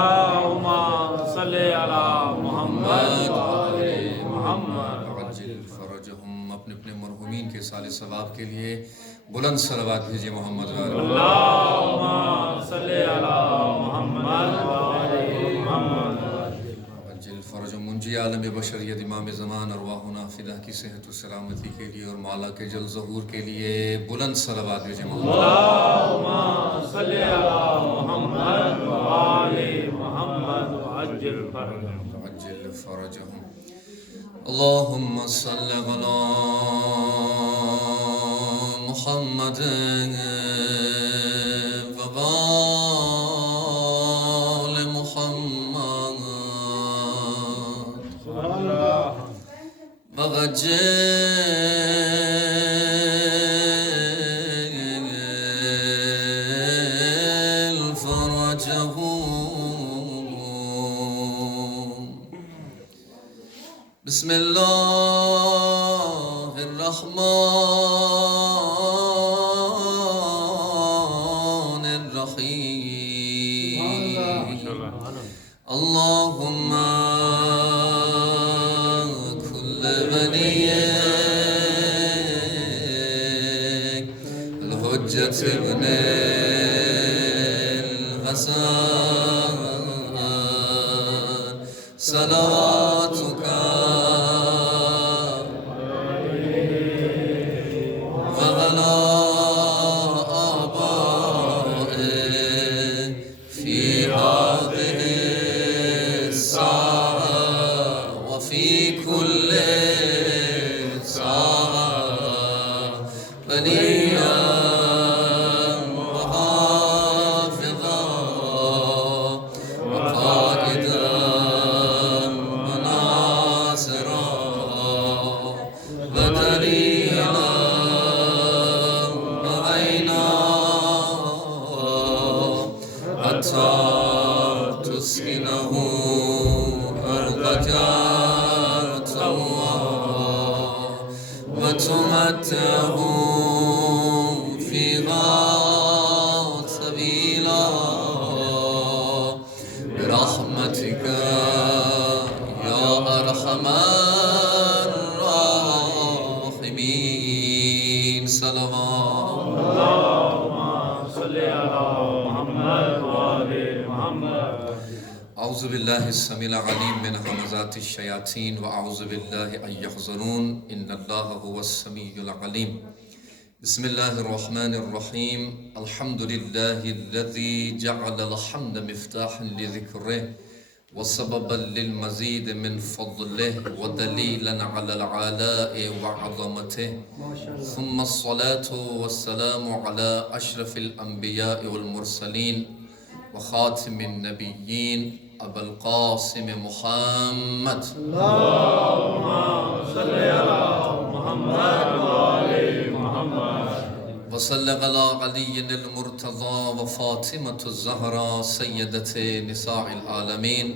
اللهم صل على محمد وعلى محمد عجل فرجهم. اپنے اپنے مرحومین کے صالح ثواب کے لیے بلند صلوات بھیجئے محمد وعلى اللهم صل على محمد وعلى محمد عجل فرج منجی عالم بشریت امام زمان ارواحنا فدا کی صحت و سلامتی کے لیے اور مولا کے جل ظہور کے لیے بلند صلوات بھیجئے محمد. اللهم صل على محمد وعلى محمد وعجل فرجهم عجل فرجهم. اللهم صل على محمد وآل محمد وعجل فرجهم. بسم الله الرحمن الرحيم. اللهم كل وليك الحجة ابن الحسن صلواتك وعلى آبائه في هذه الساعة وفي كل ساعة وليا وحافظا وقائدا وناصرا ودليلا وعينا حتى تسكنه أرضك طوعا وتمتعه فيها سبيلا برحمتك يا أرحم الراحمين. صلوات. اللهم صل على محمد وعلى محمد اعوذ باللہ السمیع العلیم من همزات الشیاطین واعوذ باللہ ان یحضرون ان اللہ هو السمیع العلیم. بسم اللہ الرحمن الرحیم. الحمد للہ الذی جعل الحمد مفتاحا لذکرہ وسببا للمزید من فضله ودلیلا على العلاء وعظمته. ثم الصلاة والسلام على اشرف الانبیاء والمرسلین وخاتم النبیین ابو القاسم محمد. اللهم صل على محمد وعلى محمد وصلى على علي المرتضى وفاطمة الزهراء سيدة نساء العالمين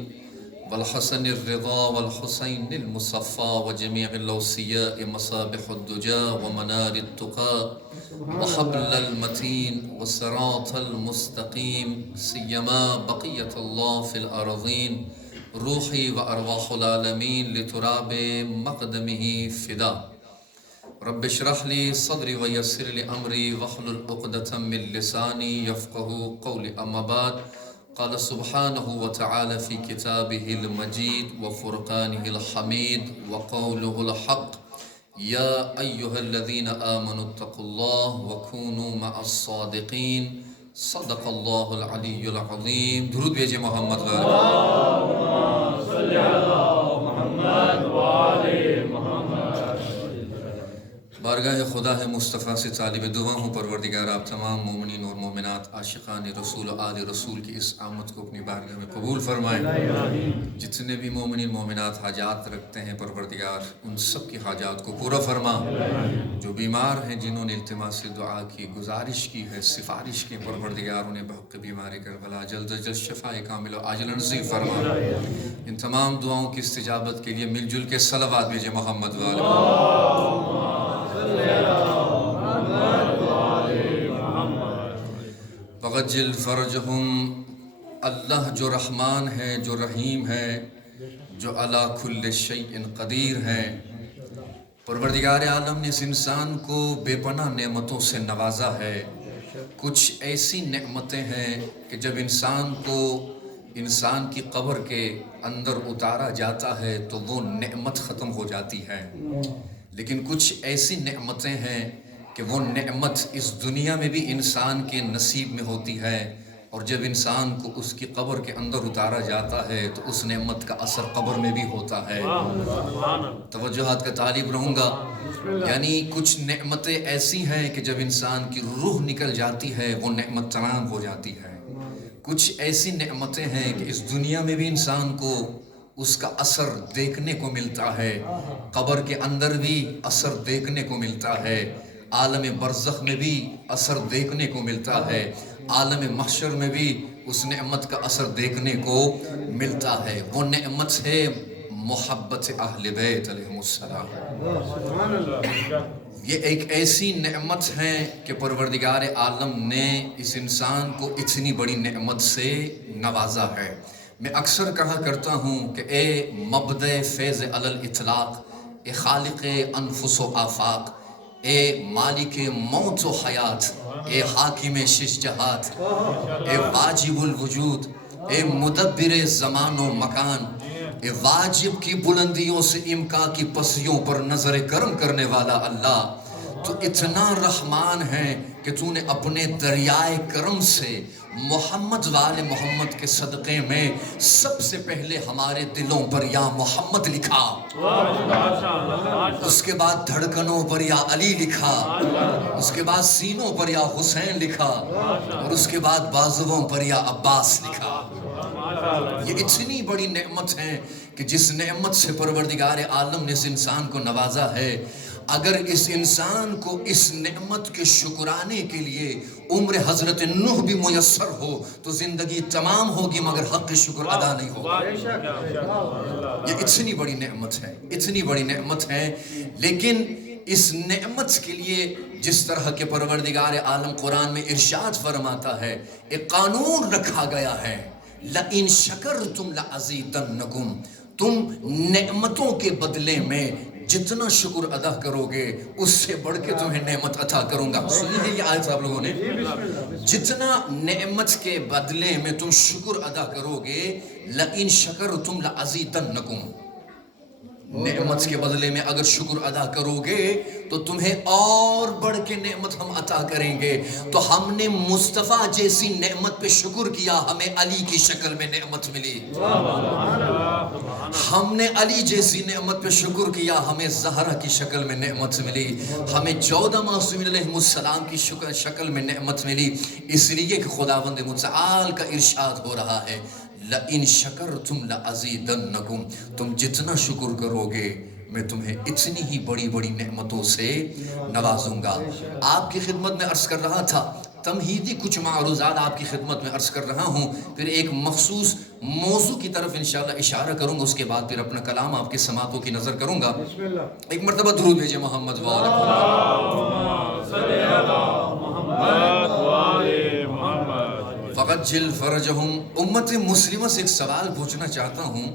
والحسن الرضا والحسين المصفى وجميع الأوصياء مصابيح الدجى ومنار التقى وحبل المتين والصراط المستقيم سيما بقية الله في الأرضين روحي وأرواح العالمين لتراب مقدمه فدا. رب اشرح لي صدري ويسر لي أمري واحلل عقدة من لساني يفقهوا قولي. أما بعد قال سبحانه وتعالى في كتابه المجيد وفرقانه الحميد وقوله الحق يا أيها الذين آمنوا اتقوا الله وكونوا مع الصادقين. صدق الله العلي العظيم. درود بھیجئے محمد وآلہ. اللهم صل على محمد وعلى محمد. بارگاہ خدا ہے مصطفیٰ سے طالب دعا ہوں پروردگار آپ تمام مومنین اور مومنات عاشقان رسول و آل رسول کی اس آمد کو اپنی بارگاہ میں قبول فرمائیں. جتنے بھی مومنین مومنات حاجات رکھتے ہیں پروردگار ان سب کی حاجات کو پورا فرما. جو بیمار ہیں جنہوں نے التماس دعا کی گزارش کی ہے سفارش کی پروردگار انہیں بحق بیماری کربلا جلد از جلد شفا کامل و عاجل نصیب فرما. ان تمام دعاؤں کی استجابت کے لیے مل جل کے صلوات بھیجئے محمد وآلہ. وغجل فرجهم اللہ جو رحمان ہے، جو رحیم ہے، جو علی کل شیء قدیر ہے، پروردگار عالم نے اس انسان کو بے پناہ نعمتوں سے نوازا ہے۔ کچھ ایسی نعمتیں ہیں کہ جب انسان کو انسان کی قبر کے اندر اتارا جاتا ہے تو وہ نعمت ختم ہو جاتی ہے، لیکن کچھ ایسی نعمتیں ہیں کہ وہ نعمت اس دنیا میں بھی انسان کے نصیب میں ہوتی ہے، اور جب انسان کو اس کی قبر کے اندر اتارا جاتا ہے تو اس نعمت کا اثر قبر میں بھی ہوتا ہے۔ توجہات کا طالب رہوں گا، یعنی کچھ نعمتیں ایسی ہیں کہ جب انسان کی روح نکل جاتی ہے وہ نعمت تمام ہو جاتی ہے۔ کچھ ایسی نعمتیں ہیں کہ اس دنیا میں بھی انسان کو اس کا اثر دیکھنے کو ملتا ہے، قبر کے اندر بھی اثر دیکھنے کو ملتا ہے، عالم برزخ میں بھی اثر دیکھنے کو ملتا ہے، عالم محشر میں بھی اس نعمت کا اثر دیکھنے کو ملتا ہے۔ وہ نعمت ہے محبت اہل بیت علیہ السلام۔ یہ ایک ایسی نعمت ہے کہ پروردگار عالم نے اس انسان کو اتنی بڑی نعمت سے نوازا ہے۔ میں اکثر کہا کرتا ہوں کہ اے مبدأ فیض علی الاطلاق، اے خالق انفس و آفاق، اے مالک موت و حیات، اے حاکم شش جہات، اے واجب الوجود، اے مدبر زمان و مکان، اے واجب کی بلندیوں سے امکا کی پسیوں پر نظر کرم کرنے والا اللہ، تو اتنا رحمان ہے کہ تو نے اپنے دریائے کرم سے محمد وآل محمد کے صدقے میں سب سے پہلے ہمارے دلوں پر یا محمد لکھا، اس کے بعد دھڑکنوں پر یا علی لکھا، اس کے بعد سینوں پر یا حسین لکھا، اور اس کے بعد بازوؤں پر یا عباس لکھا۔ یہ اتنی بڑی نعمت ہے کہ جس نعمت سے پروردگار عالم نے اس انسان کو نوازا ہے، اگر اس انسان کو اس نعمت کے شکرانے کے لیے عمر حضرت نوح بھی میسر ہو تو زندگی تمام ہوگی مگر حق شکر ادا نہیں ہوگا۔ یہ اتنی بڑی نعمت ہے، اتنی بڑی نعمت ہے، لیکن اس نعمت کے لیے جس طرح کے پروردگار عالم قرآن میں ارشاد فرماتا ہے، ایک قانون رکھا گیا ہے، لَإِن شَكَرْتُمْ لَأَزِيدَنَّكُمْ، تم نعمتوں کے بدلے میں جتنا شکر ادا کرو گے اس سے بڑھ کے تمہیں نعمت عطا کروں گا۔ سنی ہے یہ آیت آپ لوگوں نے؟ جتنا نعمت کے بدلے میں تم شکر ادا کرو گے، لَإِن شَكَرْتُمْ لَأَزِيدَنَّكُمْ، نعمت کے بدلے میں اگر شکر ادا کرو گے تو تمہیں اور بڑھ کے نعمت ہم عطا کریں گے۔ تو ہم نے مصطفیٰ جیسی نعمت پہ شکر کیا، ہمیں علی کی شکل میں نعمت ملی۔ ہم نے علی جیسی نعمت پہ شکر کیا، ہمیں زہرا کی شکل میں نعمت ملی، ہمیں 14 معصومین علیہ السلام کی شکل میں نعمت ملی، اس لیے کہ خداوند متعال کا ارشاد ہو رہا ہے، لَإِن شَكَرْتُمْ لَأَزِيدَنَّكُمْ، تم جتنا شکر کرو گے میں تمہیں اتنی ہی بڑی بڑی نعمتوں سے نوازوں گا۔ آپ کی خدمت میں عرض کر رہا تھا، تمہیدی کچھ معروضات آپ کی خدمت میں عرض کر رہا ہوں، پھر ایک مخصوص موضوع کی طرف انشاءاللہ اشارہ کروں گا، اس کے بعد پھر اپنا کلام آپ کے سماعتوں کی نظر کروں گا۔ ایک مرتبہ درود بھیجے محمد وآلہ فَغَجِّلْ فَرَجَهُمْ۔ امت مسلمہ سے ایک سوال پوچھنا چاہتا ہوں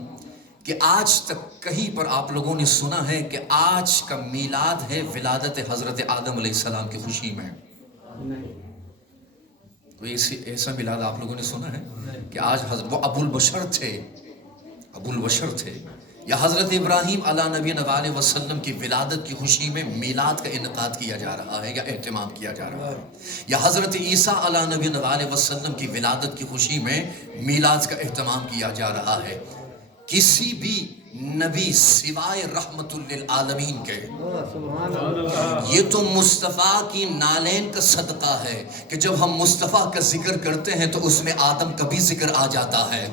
کہ آج تک کہیں پر آپ لوگوں نے سنا ہے کہ آج کا میلاد ہے ولادت حضرت آدم علیہ السلام کی خوشی میں؟ کوئی ایسا میلاد آپ لوگوں نے سنا ہے کہ آج وہ ابو البشر تھے یا حضرت ابراہیم علیہ نبی علیہ وسلم کی ولادت کی خوشی میں میلاد کا انعقاد کیا جا رہا ہے یا اہتمام کیا جا رہا ہے، یا حضرت عیسیٰ علیہ نبی علیہ وسلم کی ولادت کی خوشی میں میلاد کا اہتمام کیا جا رہا ہے؟ کسی بھی نبی سوائے رحمت للعالمین کے، یہ تو مصطفیٰ کی نالین کا صدقہ ہے کہ جب ہم مصطفیٰ کا ذکر کرتے ہیں تو اس میں آدم کا بھی ذکر آ جاتا ہے،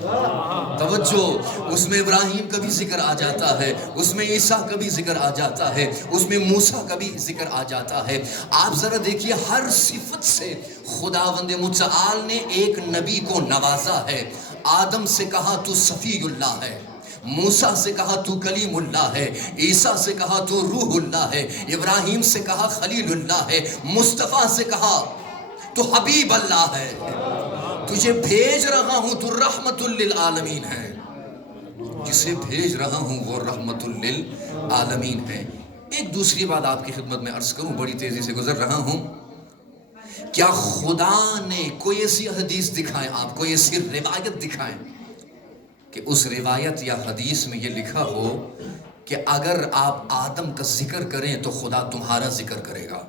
توجہ، اس میں ابراہیم کا بھی ذکر آ جاتا ہے، اس میں عیسیٰ کا بھی ذکر آ جاتا ہے، اس میں موسیٰ کا بھی ذکر آ جاتا ہے۔ آپ ذرا دیکھیے، ہر صفت سے خداوند متعال نے ایک نبی کو نوازا ہے۔ آدم سے کہا تو صفی اللہ ہے، موسیٰ سے کہا تو کلیم اللہ ہے، عیسیٰ سے کہا تو روح اللہ ہے، ابراہیم سے کہا خلیل اللہ ہے، مصطفیٰ سے کہا تو حبیب اللہ ہے۔ تجھے بھیج رہا ہوں تو رحمت للعالمین ہے، جسے بھیج رہا ہوں وہ رحمت للعالمین ہے۔ ایک دوسری بات آپ کی خدمت میں عرض کروں، بڑی تیزی سے گزر رہا ہوں۔ کیا خدا نے کوئی ایسی حدیث دکھائے، آپ کو ایسی روایت دکھائے کہ اس روایت یا حدیث میں یہ لکھا ہو کہ اگر آپ آدم کا ذکر کریں تو خدا تمہارا ذکر کرے گا؟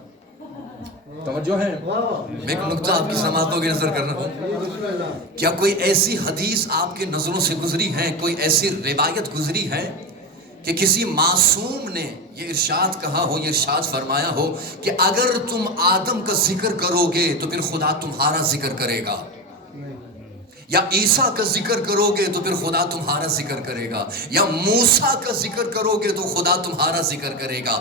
توجہ ہے، میں ایک نکتہ آپ کی سماعتوں کی نظر کر رہا ہوں۔ کیا کوئی ایسی حدیث آپ کے نظروں سے گزری ہے، کوئی ایسی روایت گزری ہے کہ کسی معصوم نے یہ ارشاد کہا ہو، یہ ارشاد فرمایا ہو کہ اگر تم آدم کا ذکر کرو گے تو پھر خدا تمہارا ذکر کرے گا، یا عیسیٰ کا ذکر کرو گے تو پھر خدا تمہارا ذکر کرے گا، یا موسیٰ کا ذکر کرو گے تو خدا تمہارا ذکر کرے گا؟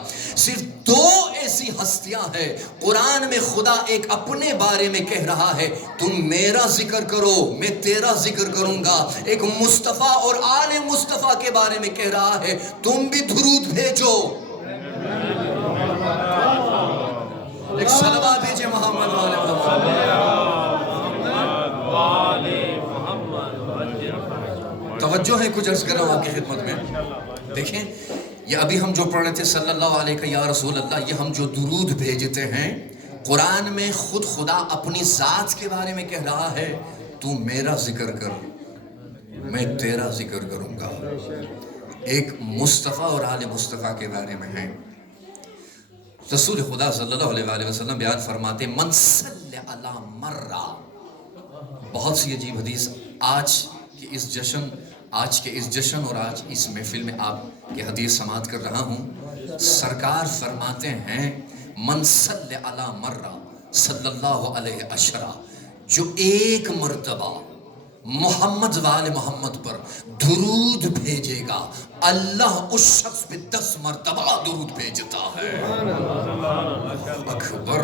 صرف دو ایسی ہستیاں ہیں قرآن میں خدا ایک اپنے بارے میں کہہ رہا ہے تم میرا ذکر کرو میں تیرا ذکر کروں گا، ایک مصطفیٰ اور آل مصطفیٰ کے بارے میں کہہ رہا ہے تم بھی درود بھیجو، ایک صلوات بھیجے محمد والے توجہ ہے، کچھ عرض کر رہا ہوں آپ کی خدمت میں۔ دیکھیں یہ ابھی ہم جو پڑھ رہے تھے صلی اللہ علیہ یا رسول اللہ، یہ ہم جو درود بھیجتے ہیں قرآن میں خود خدا اپنی ذات کے بارے میں کہہ رہا ہے تو میرا ذکر کر میں تیرا ذکر کروں گا۔ ایک مصطفیٰ اور آل مصطفیٰ کے بارے میں ہے۔ رسول خدا صلی اللہ علیہ وآلہ وسلم بیان فرماتے من صلی علی مرہ، بہت سی عجیب حدیث آج کے اس جشن اور آج اس محفل میں آپ کی حدیث سماعت کر رہا ہوں۔ سرکار فرماتے ہیں من صلی علی مرہ صلی اللہ علیہ عشرہ، جو ایک مرتبہ محمد وآل محمد پر درود بھیجے گا اللہ اس شخص پہ 10 مرتبہ درود بھیجتا ہے۔ اکبر،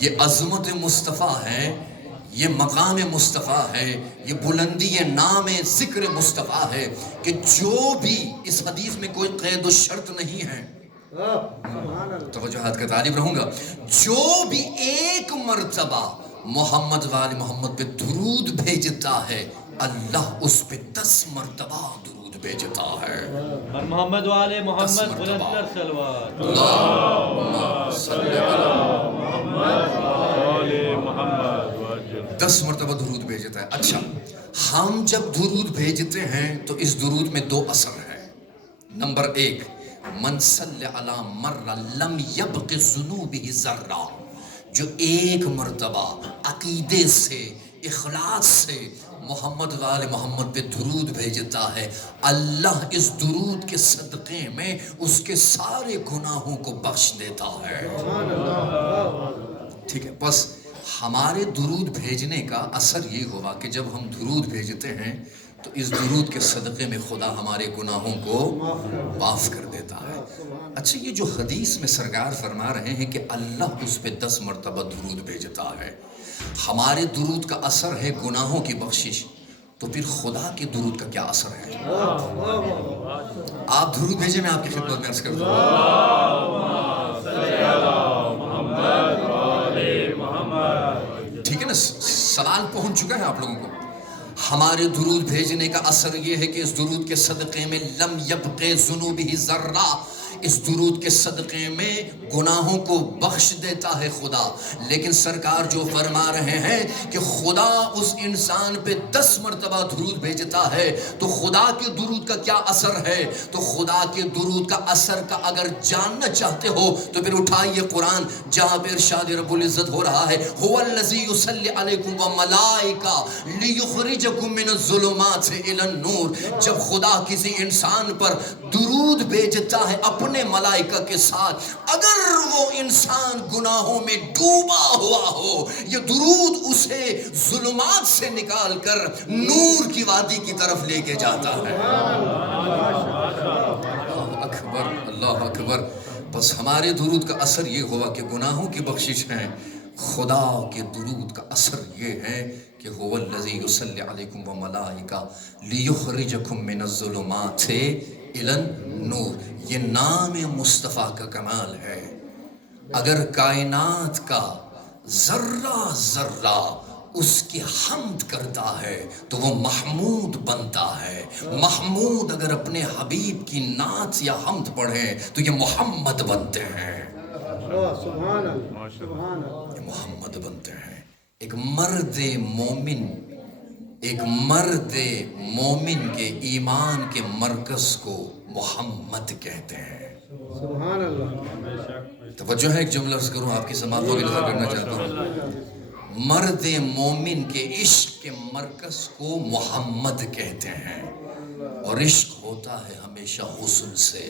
یہ عظمت مصطفیٰ ہے، یہ مقام مصطفیٰ ہے، یہ بلندی، یہ نام ذکر مصطفیٰ ہے کہ جو بھی اس حدیث میں کوئی قید و شرط نہیں ہے، توجہات کا طالب رہوں گا، جو بھی ایک مرتبہ محمد وآل محمد پہ درود بھیجتا ہے اللہ اس پہ 10 مرتبہ درود بھیجتا ہے۔ اور محمد والے محمد بلند کر صلوات، اللہم صلی علی محمد 10 مرتبہ درود بھیجتا ہے۔ اچھا، ہم جب درود بھیجتے ہیں تو اس درود میں 2 اثر ہے۔ نمبر 1، من صلی علی مرہ لم یبق ذنوبہ ذرہ، جو ایک مرتبہ عقیدے سے اخلاص سے محمد وآل محمد پہ درود بھیجتا ہے اللہ اس درود کے صدقے میں اس کے سارے گناہوں کو بخش دیتا ہے۔ ٹھیک ہے، بس ہمارے درود بھیجنے کا اثر یہ ہوا کہ جب ہم درود بھیجتے ہیں تو اس درود کے صدقے میں خدا ہمارے گناہوں کو معاف کر دیتا ہے۔ اچھا، یہ جو حدیث میں سرکار فرما رہے ہیں کہ اللہ اس پہ 10 مرتبہ درود بھیجتا ہے، ہمارے درود کا اثر ہے گناہوں کی بخشش، تو پھر خدا کے درود کا کیا اثر ہے؟ آپ درود بھیجیں، میں آپ کی خدمت میں عرض کر دوں۔ ٹھیک ہے نا، سوال پہنچ چکا ہے آپ لوگوں کو۔ ہمارے درود بھیجنے کا اثر یہ ہے کہ اس درود کے صدقے میں لم یبق ذنوبہ ذرہ، اس درود کے صدقے میں گناہوں کو بخش دیتا ہے خدا۔ لیکن سرکار جو فرما رہے ہیں کہ خدا اس انسان پہ 10 مرتبہ درود بھیجتا ہے تو خدا کے درود کا کیا اثر ہے؟ تو خدا کے درود کا اثر کا اگر جاننا چاہتے ہو تو پھر اٹھائیے قرآن، جہاں پہ ارشاد رب العزت ہو رہا ہے هو الذی یصلی علیکم وملائکہ لیخرجکم من الظلمات الی النور۔ جب خدا کسی انسان پر درود بھیجتا ہے اپنے ملائکہ کے ساتھ، اگر وہ انسان گناہوں میں ڈوبا ہوا ہو، یہ درود اسے ظلمات سے نکال کر نور کی وادی کی طرف لے کے جاتا ہے۔ اللہ اکبر، اللہ اکبر۔ بس ہمارے درود کا اثر یہ ہوا کہ گناہوں کی بخشش ہے، خدا کے درود کا اثر یہ ہے کہ هو الذی یصلی علیکم وملائکہ لیخرجکم من الظلمات الی النور۔ یہ نام مصطفیٰ کا کمال ہے۔ اگر کائنات کا ذرہ ذرہ اس کی حمد کرتا ہے تو وہ محمود بنتا ہے. محمود اگر اپنے حبیب کی نعت یا حمد پڑھیں تو یہ محمد بنتے ہیں. سبحان اللہ سبحان اللہ. یہ محمد بنتے ہیں. ایک مرد مومن کے ایمان کے مرکز کو محمد کہتے ہیں. سبحان اللہ. توجہ ہے، ایک جملہ عرض کروں، آپ کی سماعتوں کی نظر کرنا چاہتا ہوں. مرد مومن کے عشق کے مرکز کو محمد کہتے ہیں، اور عشق ہوتا ہے ہمیشہ حسن سے.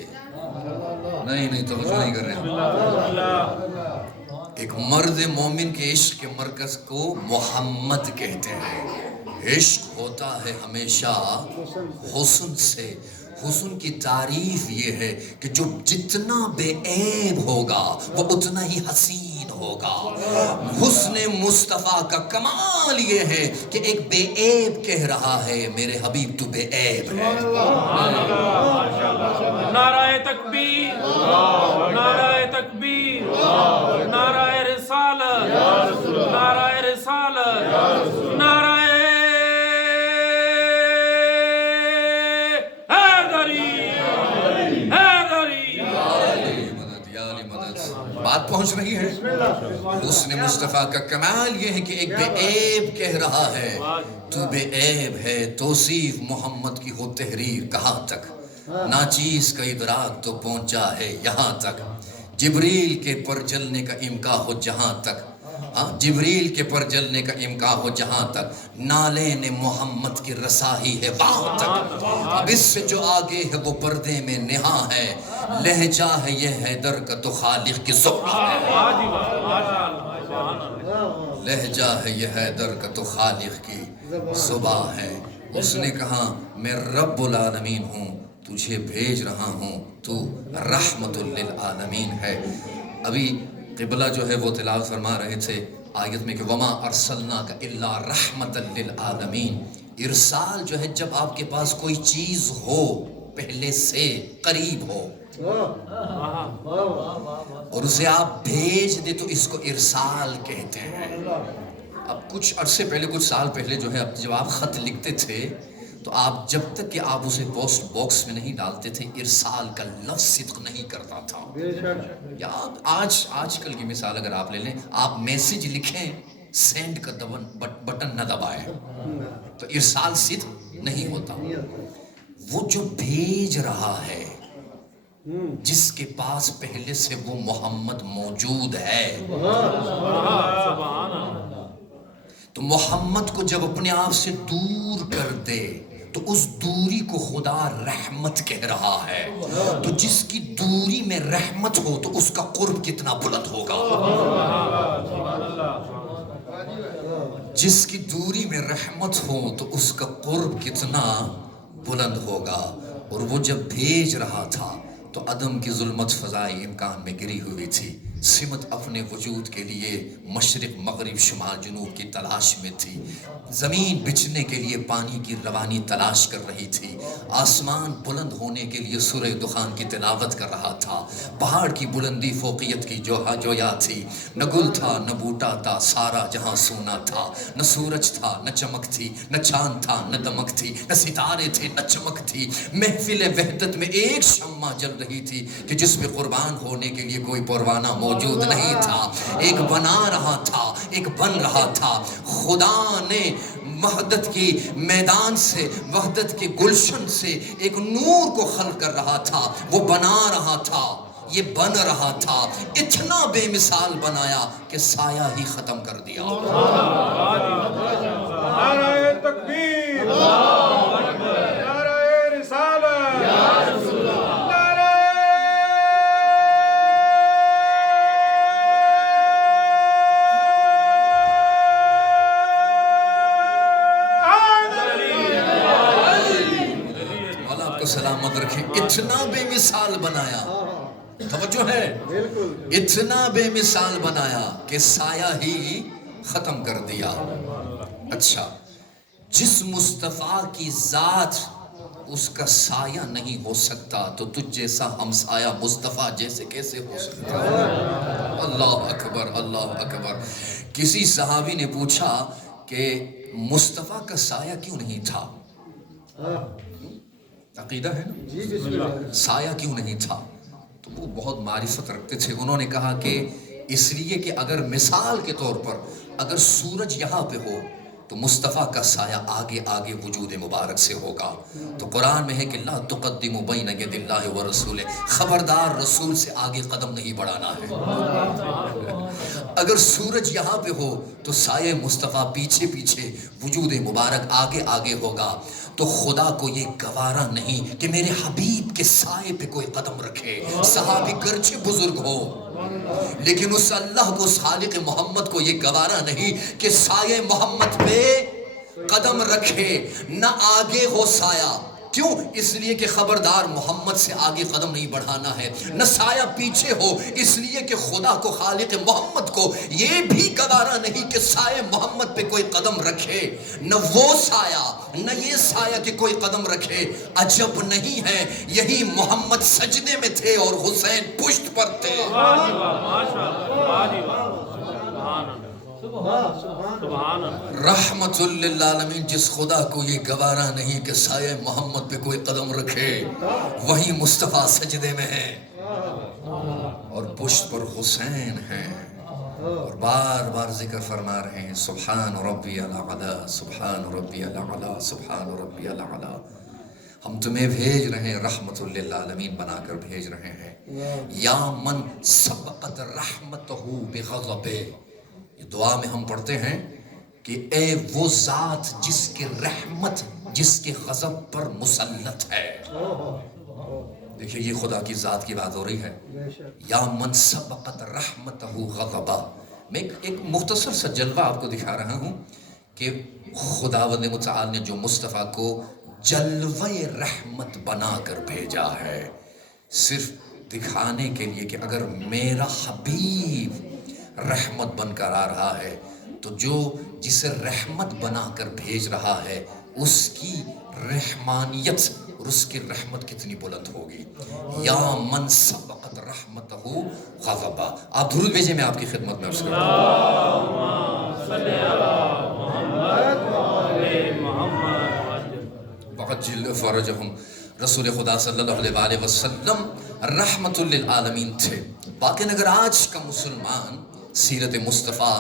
نہیں توجہ نہیں کر رہے ہیں. ایک مرد مومن کے عشق کے مرکز کو محمد کہتے ہیں. عشق ہوتا ہے ہمیشہ حسن سے. حسن کی تعریف یہ ہے کہ جو جتنا بے عیب ہوگا وہ اتنا ہی حسین ہوگا. حسن مصطفیٰ کا کمال یہ ہے کہ ایک بے عیب کہہ رہا ہے میرے حبیب تو بے عیب ہے. نعرہ تکبیر، نعرہ تکبیر، نعرہ رسالت، نعرہ رسالت، نعرہ بات پہنچ رہی ہے. حسن مصطفیٰ کا کمال یہ ہے کہ ایک بے عیب کہہ رہا ہے تو بے عیب ہے. توصیف محمد کی ہو تحریر کہاں تک، ناچیز کا ادراک تو پہنچا ہے یہاں تک. جبریل کے پر جلنے کا امکان ہو جہاں تک، جبریل کے پر جلنے کا امکان ہو جہاں تک، نالین محمد کی رسائی ہے وہاں تک. اب اس سے جو آگے ہے وہ پردے میں نہاں ہے. لہجہ ہے یہ حیدر کا تو خالق کی زبان ہے. لہجہ ہے یہ حیدر کا تو خالق کی زبان ہے. اس نے کہا میں رب العالمین ہوں، تجھے بھیج رہا ہوں، تو رحمت للعالمین ہے. ابھی قبلہ جو ہے وہ تلاوت فرما رہے تھے آیت میں کہ وما ارسلناک الا رحمت للعالمین. ارسال جو ہے جب آپ کے پاس کوئی چیز ہو پہلے سے قریب ہو اور اسے آپ بھیج دے تو اس کو ارسال کہتے ہیں. اب کچھ عرصے پہلے، کچھ سال پہلے جو ہے جب آپ خط لکھتے تھے تو آپ جب تک کہ آپ اسے پوسٹ باکس میں نہیں ڈالتے تھے ارسال کا لفظ صدق نہیں کرتا تھا. یا آج کل کی مثال اگر آپ لے لیں، آپ میسج لکھیں سینڈ کا بٹن نہ دبائیں تو ارسال صدق نہیں ہوتا. وہ جو بھیج رہا ہے جس کے پاس پہلے سے وہ محمد موجود ہے، تو محمد کو جب اپنے آپ سے دور کر دے تو اس دوری کو خدا رحمت کہہ رہا ہے. تو جس کی دوری میں رحمت ہو تو اس کا قرب کتنا بلند ہوگا. جس کی دوری میں رحمت ہو تو اس کا قرب کتنا بلند ہوگا. اور وہ جب بھیج رہا تھا تو عدم کی ظلمت فضائی امکان میں گری ہوئی تھی. سمت اپنے وجود کے لیے مشرق مغرب شمال جنوب کی تلاش میں تھی. زمین بچھنے کے لیے پانی کی روانی تلاش کر رہی تھی. آسمان بلند ہونے کے لیے سورہ دخان کی تلاوت کر رہا تھا. پہاڑ کی بلندی فوقیت کی جویا تھی. نہ گل تھا نہ بوٹا تھا، سارا جہاں سونا تھا. نہ سورج تھا نہ چمک تھی، نہ چاند تھا نہ دمک تھی، نہ ستارے تھے نہ چمک تھی. محفل وحدت میں ایک شمع جل رہی تھی کہ جس میں قربان ہونے کے لیے کوئی پروانہ موجود نہیں تھا. ایک بنا رہا تھا، ایک بن رہا تھا. خدا نے وحدت کی میدان سے، وحدت کے گلشن سے ایک نور کو خلق کر رہا تھا. وہ بنا رہا تھا، یہ بن رہا تھا. اتنا بے مثال بنایا کہ سایہ ہی ختم کر دیا. نعرہ تکبیر، نعرہ رسالت، نعرہ مولا آپ کو سلامت رکھے. اتنا بے مثال بنایا، توجہ ہے، اتنا بے مثال بنایا کہ سایہ ہی ختم کر دیا. اچھا، جس مصطفیٰ کی ذات اس کا سایہ نہیں ہو سکتا تو تجھ جیسا ہمسایہ مصطفیٰ جیسے کیسے ہو سکتا ہے؟ اللہ اکبر، اللہ اکبر. کسی صحابی نے پوچھا کہ مصطفیٰ کا سایہ کیوں نہیں تھا؟ عقیدہ ہے نا؟ جی بسم اللہ. سایہ کیوں نہیں تھا؟ تو وہ بہت معرفت رکھتے تھے. انہوں نے کہا کہ اس لیے کہ اگر مثال کے طور پر اگر سورج یہاں پہ ہو تو مصطفیٰ کا سایہ آگے آگے وجود مبارک سے ہوگا. تو قرآن میں ہے کہ لا تقدموا بین ید اللہ ورسولہ، خبردار رسول سے آگے قدم نہیں بڑھانا ہے. اگر سورج یہاں پہ ہو تو سایہ مصطفیٰ پیچھے پیچھے، وجود مبارک آگے آگے ہوگا. تو خدا کو یہ گوارا نہیں کہ میرے حبیب کے سائے پہ کوئی قدم رکھے. صحابی گرچہ بزرگ ہو لیکن اس اللہ کو، اس خالق محمد کو یہ گوارا نہیں کہ سایہ محمد پہ قدم رکھے. نہ آگے ہو سایہ، کیوں؟ اس لیے کہ خبردار محمد سے آگے قدم نہیں بڑھانا ہے. نہ سایہ پیچھے ہو، اس لیے کہ خدا کو، خالق محمد کو یہ بھی گوارا نہیں کہ سایہ محمد پہ کوئی قدم رکھے. نہ وہ سایہ نہ یہ سایہ کہ کوئی قدم رکھے. عجب نہیں ہے، یہی محمد سجدے میں تھے اور حسین پشت پر تھے. رحمت للعالمین. جس خدا کو یہ گوارا نہیں کہ سایہ محمد پہ کوئی قدم رکھے، وہی مصطفیٰ سجدے میں ہے اور پشت پر حسین ہیں. اور بار بار ذکر فرما رہے ہیں سبحان ربی الاعلی، سبحان ربی الاعلی، سبحان ربی الاعلی. ہم تمہیں بھیج رہے ہیں، رحمت للعالمین بنا کر بھیج رہے ہیں. یا من سبقت رحمتہ بغضب. یہ دعا میں ہم پڑھتے ہیں کہ اے وہ ذات جس کے رحمت جس کے غضب پر مسلط ہے. دیکھیے یہ خدا کی ذات کی بات ہو رہی ہے. یا من سبقت رحمتہ غضبا. میں ایک مختصر سا جلوہ آپ کو دکھا رہا ہوں کہ خداوند متعال نے جو مصطفیٰ کو جلوہ رحمت بنا کر بھیجا ہے، صرف دکھانے کے لیے کہ اگر میرا حبیب رحمت بن کر آ رہا ہے تو جو جسے رحمت بنا کر بھیج رہا ہے اس کی رحمانیت اور اس کی رحمت کتنی بلند ہوگی. یا من سبقت رحمتہ غضبا. آپ درود بھیجیں، میں آپ کی خدمت میں عرض کرتا ہوں. وعجل فرجہم. رسول خدا صلی اللہ علیہ وآلہ وسلم رحمت للعالمین تھے. باقی اگر آج کا مسلمان سیرت مصطفیٰ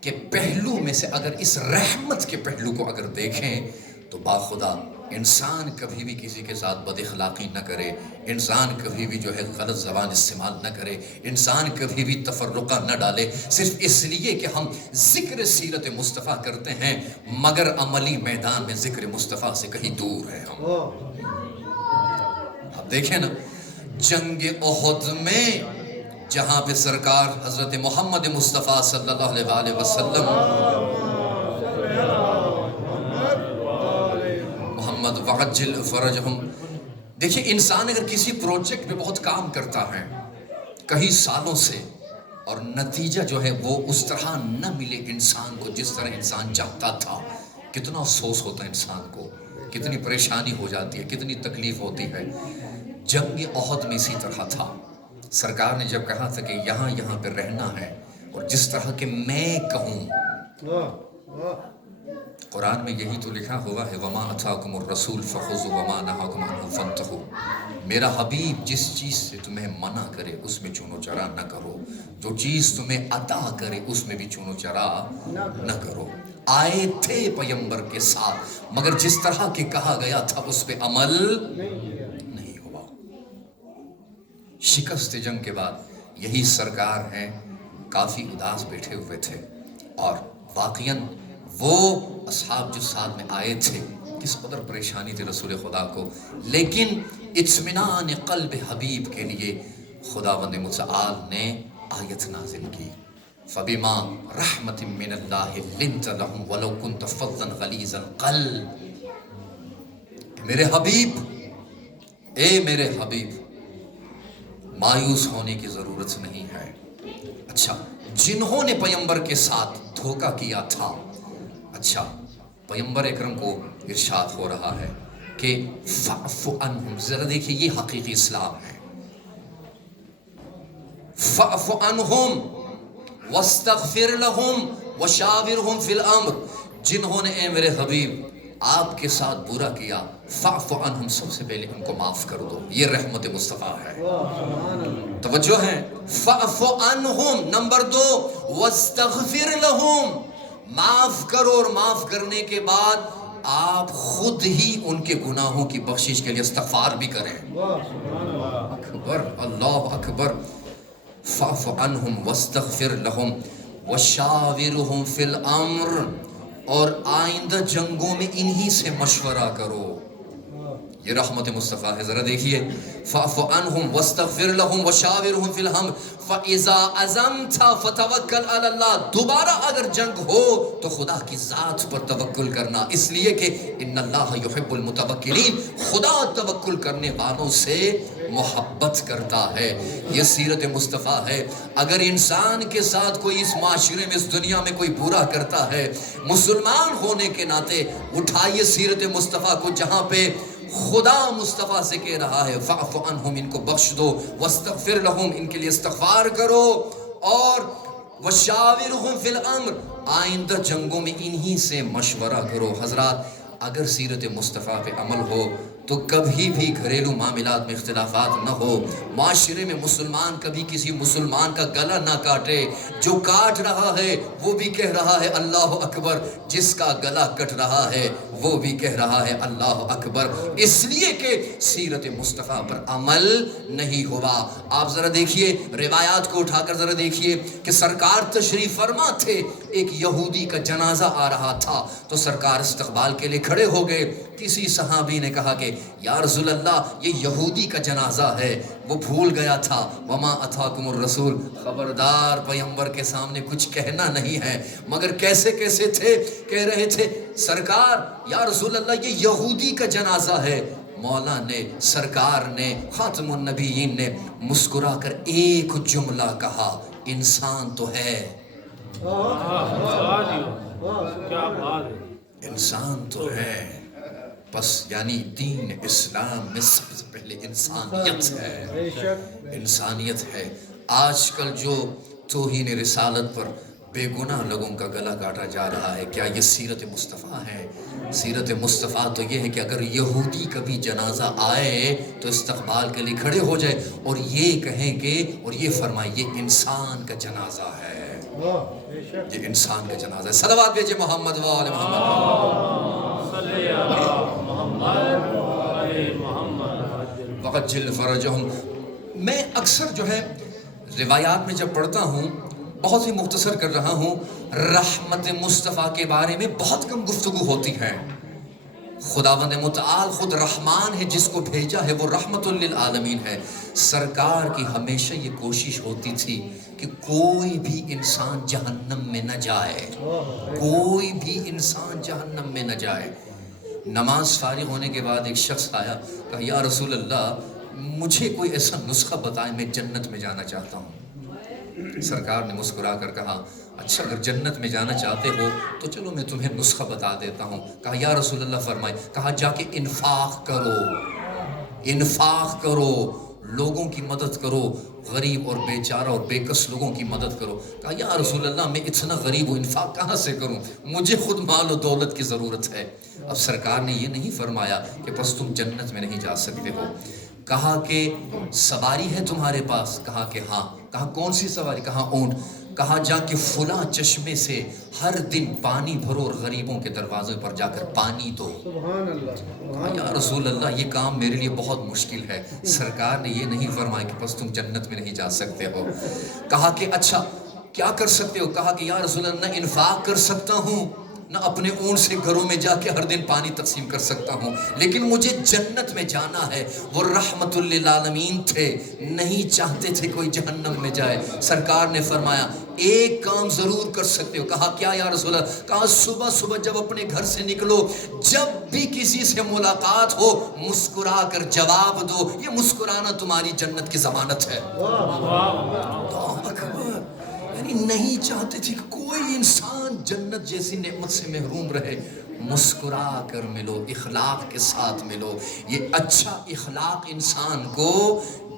کے پہلو میں سے اگر اس رحمت کے پہلو کو اگر دیکھیں تو باخدا انسان کبھی بھی کسی کے ساتھ بد اخلاقی نہ کرے، انسان کبھی بھی جو ہے غلط زبان استعمال نہ کرے، انسان کبھی بھی تفرقہ نہ ڈالے، صرف اس لیے کہ ہم ذکر سیرت مصطفیٰ کرتے ہیں مگر عملی میدان میں ذکر مصطفیٰ سے کہیں دور ہیں ہم. اب دیکھیں نا جنگ احد میں جہاں پہ سرکار حضرت محمد مصطفیٰ صلی اللہ علیہ وآلہ وسلم محمد وعجل فرجہم. دیکھیں انسان اگر کسی پروجیکٹ پہ بہت کام کرتا ہے کئی سالوں سے اور نتیجہ جو ہے وہ اس طرح نہ ملے انسان کو جس طرح انسان چاہتا تھا، کتنا افسوس ہوتا ہے انسان کو، کتنی پریشانی ہو جاتی ہے، کتنی تکلیف ہوتی ہے. جنگ احد میں اسی طرح تھا. سرکار نے جب کہا تھا کہ یہاں یہاں پہ رہنا ہے اور جس طرح کہ میں کہوں، قرآن میں یہی تو لکھا ہوا ہے وما اتاکم الرسول فخذوا وما نہاکم عنہ فانتہوا. میرا حبیب جس چیز سے تمہیں منع کرے اس میں چون و چرا نہ کرو، جو چیز تمہیں عطا کرے اس میں بھی چون و چرا نہ کرو. آئے تھے پیمبر کے ساتھ مگر جس طرح کہ کہا گیا تھا اس پہ عمل نہیں ہوا. شکست جنگ کے بعد یہی سرکار ہیں کافی اداس بیٹھے ہوئے تھے اور واقعاً وہ اصحاب جو ساتھ میں آئے تھے کس قدر پریشانی تھی رسول خدا کو، لیکن اطمینان قلب حبیب کے لیے خداوند متعال نے آیت نازل کی فبما رحمت من اللہ لنت لہم ولو کنت فظا غلیظ القلب. میرے حبیب، اے میرے حبیب، مایوس ہونے کی ضرورت نہیں ہے. اچھا جنہوں نے پیمبر کے ساتھ دھوکہ کیا تھا، اچھا پیمبر اکرم کو ارشاد ہو رہا ہے کہ فَعْفُ عَنْهُمْ. ذرا دیکھیں یہ حقیقی اسلام ہے. فَعْفُ عَنْهُمْ وَاسْتَغْفِرْ لَهُمْ وَشَاوِرْهُمْ فِي الْأَمْرِ. جنہوں نے اے میرے حبیب آپ کے ساتھ برا کیا فاعف عنہم، سب سے پہلے ان کو معاف کر دو. یہ رحمت مصطفیٰ ہے. توجہ ہے. فاعف عنہم نمبر 2 واستغفر لہم، معاف کرو اور معاف کرنے کے بعد آپ خود ہی ان کے گناہوں کی بخشش کے لیے استغفار بھی کریں. اکبر، اللہ اکبر. فاعف عنہم واستغفر لہم وشاورہم فی الامر، اور آئندہ جنگوں میں انہی سے مشورہ کرو. یہ رحمت مصطفیٰ ہے. ذرا دیکھیے، فاعف عنہم واستغفر لہم وشاورہم فی الامر فاذا عزمت فتوکل علی اللہ. دوبارہ اگر جنگ ہو تو خدا کی ذات پر توکل کرنا، اس لیے کہ ان اللہ یحب المتوکلین، خدا توکل کرنے والوں سے محبت کرتا ہے. یہ سیرت مصطفیٰ ہے. اگر انسان کے ساتھ کوئی اس معاشرے میں اس دنیا میں کوئی برا کرتا ہے، مسلمان ہونے کے ناطے اٹھائیے سیرت مصطفیٰ کو، جہاں پہ خدا مصطفیٰ سے کہہ رہا ہے فاعف عنہم، ان کو بخش دو، واستغفر لہم، ان کے لیے استغفار کرو، اور وشاورہم فی الامر، آئندہ جنگوں میں انہی سے مشورہ کرو. حضرات، اگر سیرت مصطفیٰ پہ عمل ہو تو کبھی بھی گھریلو معاملات میں اختلافات نہ ہو. معاشرے میں مسلمان کبھی کسی مسلمان کا گلا نہ کاٹے. جو کاٹ رہا ہے وہ بھی کہہ رہا ہے اللہ اکبر، جس کا گلا کٹ رہا ہے وہ بھی کہہ رہا ہے اللہ اکبر، اس لیے کہ سیرت مصطفیٰ پر عمل نہیں ہوا. آپ ذرا دیکھیے روایات کو اٹھا کر ذرا دیکھیے کہ سرکار تشریف فرما تھے، ایک یہودی کا جنازہ آ رہا تھا تو سرکار استقبال کے لیے کھڑے ہو گئے. کسی صحابی نے کہا کہ یا رسول اللہ، یہ یہودی کا جنازہ ہے، وہ بھول گیا تھا. وما اتاکم الرسول، خبردار پیغمبر کے سامنے کچھ کہنا نہیں ہے. مگر کیسے کیسے تھے، کہہ رہے تھے سرکار یا رسول اللہ یہ یہودی کا جنازہ ہے. مولا نے، سرکار نے، خاتم النبیین نے مسکرا کر ایک جملہ کہا، انسان تو ہے. انسان تو ہے. بس یعنی دین اسلام میں سب سے پہلے انسانیت ہے، انسانیت ہے. آج کل جو توہین رسالت پر بے گناہ لوگوں کا گلا کاٹا جا رہا ہے، کیا یہ سیرت مصطفیٰ ہے؟ سیرت مصطفیٰ تو یہ ہے کہ اگر یہودی کبھی جنازہ آئے تو استقبال کے لیے کھڑے ہو جائے اور یہ کہیں کہ، اور یہ فرمائے یہ انسان کا جنازہ ہے، یہ انسان کا جنازہ ہے. صلوات بھیجے محمد و آل محمد وقت جل فرجہم. میں اکثر جو ہے روایات میں جب پڑھتا ہوں، بہت ہی مختصر کر رہا ہوں، رحمت مصطفیٰ کے بارے میں بہت کم گفتگو ہوتی ہے. خداوند متعال خود رحمان ہے، جس کو بھیجا ہے وہ رحمت للعالمین ہے. سرکار کی ہمیشہ یہ کوشش ہوتی تھی کہ کوئی بھی انسان جہنم میں نہ جائے، کوئی بھی انسان جہنم میں نہ جائے. نماز فارغ ہونے کے بعد ایک شخص آیا، کہا یا رسول اللہ مجھے کوئی ایسا نسخہ بتائیں، میں جنت میں جانا چاہتا ہوں. سرکار نے مسکرا کر کہا اچھا اگر جنت میں جانا چاہتے ہو تو چلو میں تمہیں نسخہ بتا دیتا ہوں. کہا یا رسول اللہ فرمائے. کہا جا کے انفاق کرو، انفاق کرو، لوگوں کی مدد کرو، غریب اور بیچارہ اور بے کس لوگوں کی مدد کرو. کہا یا رسول اللہ میں اتنا غریب ہوں، انفاق کہاں سے کروں، مجھے خود مال و دولت کی ضرورت ہے. اب سرکار نے یہ نہیں فرمایا کہ بس تم جنت میں نہیں جا سکتے ہو. کہا کہ سواری ہے تمہارے پاس؟ کہا کہ ہاں. کہا کون سی سواری؟ کہا اونٹ. کہا جا کے فلاں چشمے سے ہر دن پانی بھرو اور غریبوں کے دروازے پر جا کر پانی دو. کہا یا رسول اللہ یہ کام میرے لیے بہت مشکل ہے. سرکار نے یہ نہیں فرمایا کہ بس تم جنت میں نہیں جا سکتے ہو. کہا کہ اچھا کیا کر سکتے ہو؟ کہا کہ یا رسول اللہ نہ انفاق کر سکتا ہوں، نہ اپنے اونٹ سے گھروں میں جا کے ہر دن پانی تقسیم کر سکتا ہوں، لیکن مجھے جنت میں جانا ہے. وہ رحمت للعالمین تھے، نہیں چاہتے تھے کوئی جہنم میں جائے. سرکار نے فرمایا ایک کام ضرور کر سکتے ہو. کہا کیا یا رسول اللہ؟ کہا صبح صبح جب اپنے گھر سے نکلو، جب بھی کسی سے ملاقات ہو مسکرا کر جواب دو. یہ مسکرانا تمہاری جنت کی ضمانت ہے. اللہ اکبر. یعنی نہیں چاہتے تھے کہ کوئی انسان جنت جیسی نعمت سے محروم رہے. مسکرا کر ملو، اخلاق کے ساتھ ملو. یہ اچھا اخلاق انسان کو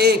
1,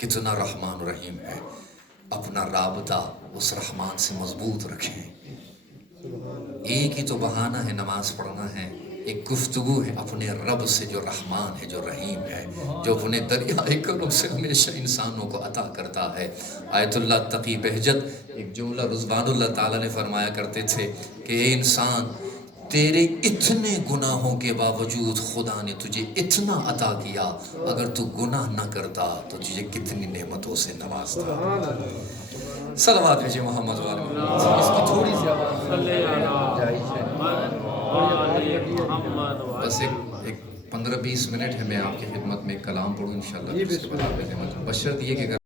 کتنا رحمان رحیم ہے. اپنا رابطہ اس رحمان سے مضبوط رکھیں. ایک ہی تو بہانہ ہے نماز پڑھنا ہے، ایک گفتگو ہے اپنے رب سے جو رحمان ہے، جو رحیم ہے، جو اپنے دریائے کرم سے ہمیشہ انسانوں کو عطا کرتا ہے. آیت اللہ تقی بہجت ایک جملہ رضوان اللہ تعالیٰ نے فرمایا کرتے تھے کہ اے انسان، تیرے اتنے گناہوں کے باوجود خدا نے تجھے اتنا عطا کیا، اگر تو گناہ نہ کرتا تو تجھے کتنی نعمتوں سے نوازتا. صلوات بھیجے محمد والے محمد. اس کی تھوڑی سی آواز بس ایک 15-20 منٹ ہے. میں آپ کی خدمت میں ایک کلام پڑھوں انشاءاللہ. بشر دیے کہ